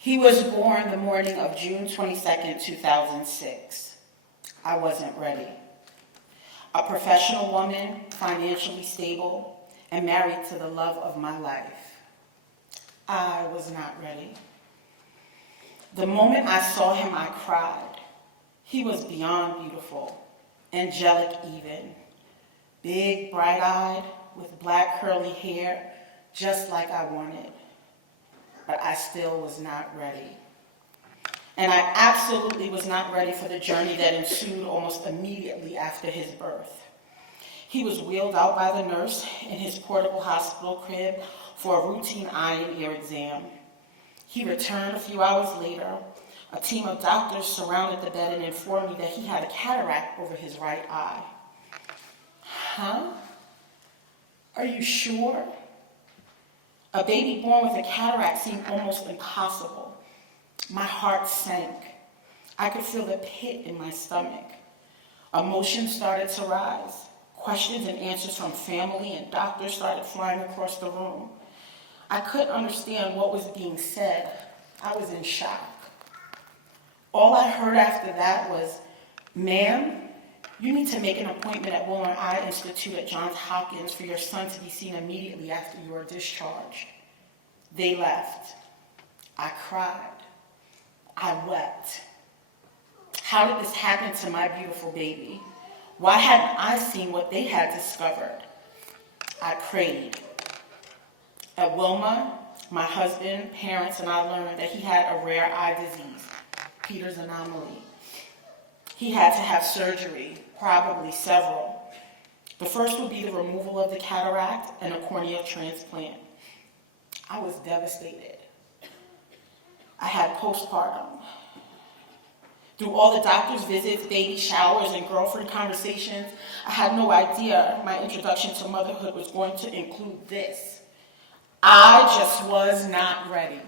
He was born the morning of June 22nd, 2006. I wasn't ready. A professional woman, financially stable, and married to the love of my life. I was not ready. The moment I saw him, I cried. He was beyond beautiful, angelic even. Big, bright-eyed, with black curly hair, just like I wanted. But I still was not ready. And I absolutely was not ready for the journey that ensued almost immediately after his birth. He was wheeled out by the nurse in his portable hospital crib for a routine eye and ear exam. He returned a few hours later. A team of doctors surrounded the bed and informed me that he had a cataract over his right eye. Huh? Are you sure? A baby born with a cataract seemed almost impossible. My heart sank. I could feel the pit in my stomach. Emotions started to rise. Questions and answers from family and doctors started flying across the room. I couldn't understand what was being said. I was in shock. All I heard after that was, "Ma'am, you need to make an appointment at Wilmer Eye Institute at Johns Hopkins for your son to be seen immediately after you are discharged." They left. I cried. I wept. How did this happen to my beautiful baby? Why hadn't I seen what they had discovered? I prayed. At Wilmer, my husband, parents, and I learned that he had a rare eye disease, Peter's anomaly. He had to have surgery, probably several. The first would be the removal of the cataract and a cornea transplant. I was devastated. I had postpartum. Through all the doctor's visits, baby showers, and girlfriend conversations, I had no idea my introduction to motherhood was going to include this. I just was not ready.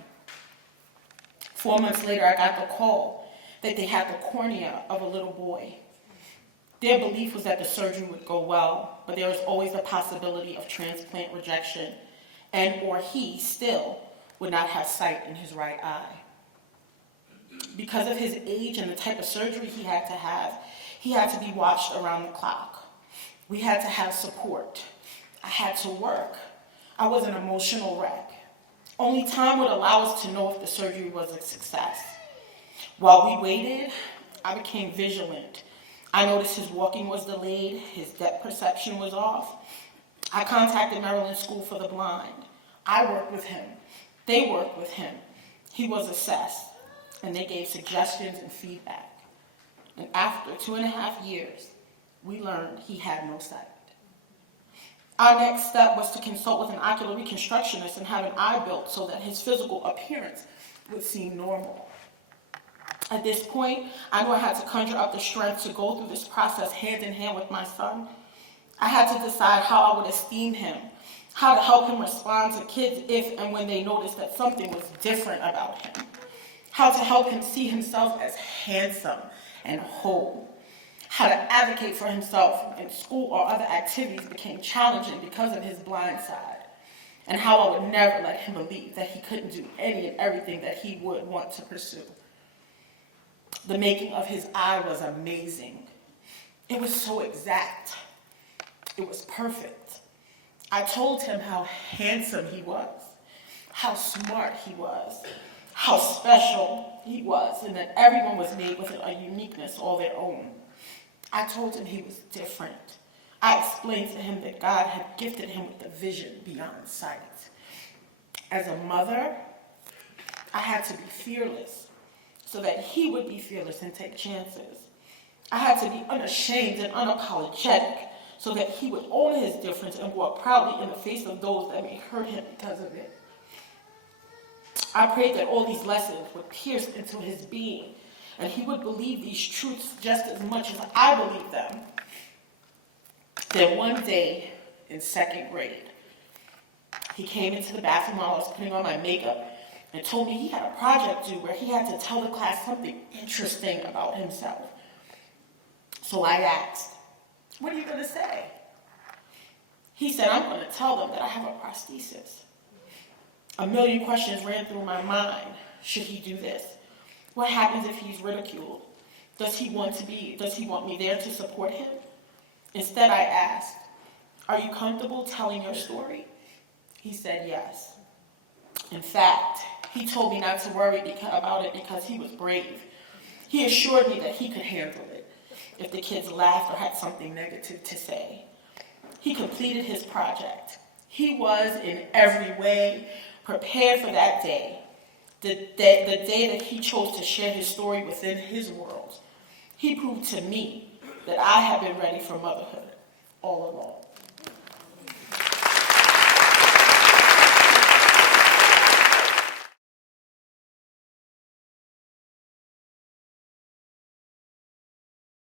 4 months later, I got the call that they had the cornea of a little boy. Their belief was that the surgery would go well, but there was always the possibility of transplant rejection, and or he still would not have sight in his right eye. Because of his age and the type of surgery he had to be watched around the clock. We had to have support. I had to work. I was an emotional wreck. Only time would allow us to know if the surgery was a success. While we waited, I became vigilant. I noticed his walking was delayed, his depth perception was off. I contacted Maryland School for the Blind. I worked with him. They worked with him. He was assessed, and they gave suggestions and feedback. And after 2.5 years, we learned he had no sight. Our next step was to consult with an ocular reconstructionist and have an eye built so that his physical appearance would seem normal. At this point, I knew I had to conjure up the strength to go through this process hand in hand with my son. I had to decide how I would esteem him, how to help him respond to kids if and when they noticed that something was different about him, how to help him see himself as handsome and whole, how to advocate for himself in school or other activities became challenging because of his blind side, and how I would never let him believe that he couldn't do any and everything that he would want to pursue. The making of his eye was amazing. It was so exact. It was perfect. I told him how handsome he was, how smart he was, how special he was, and that everyone was made with a uniqueness all their own. I told him he was different. I explained to him that God had gifted him with a vision beyond sight. As a mother, I had to be fearless so that he would be fearless and take chances. I had to be unashamed and unapologetic so that he would own his difference and walk proudly in the face of those that may hurt him because of it. I prayed that all these lessons would pierce into his being, and he would believe these truths just as much as I believed them. Then one day in second grade, he came into the bathroom while I was putting on my makeup and told me he had a project due where he had to tell the class something interesting about himself. So I asked, "What are you going to say?" He said, "I'm going to tell them that I have a prosthesis." A million questions ran through my mind. Should he do this? What happens if he's ridiculed? Does he want me there to support him? Instead, I asked, are you comfortable telling your story? He said yes. In fact, he told me not to worry about it because he was brave. He assured me that he could handle it if the kids laughed or had something negative to say. He completed his project. He was, in every way, prepared for that day, the day that he chose to share his story within his world. He proved to me that I had been ready for motherhood all along.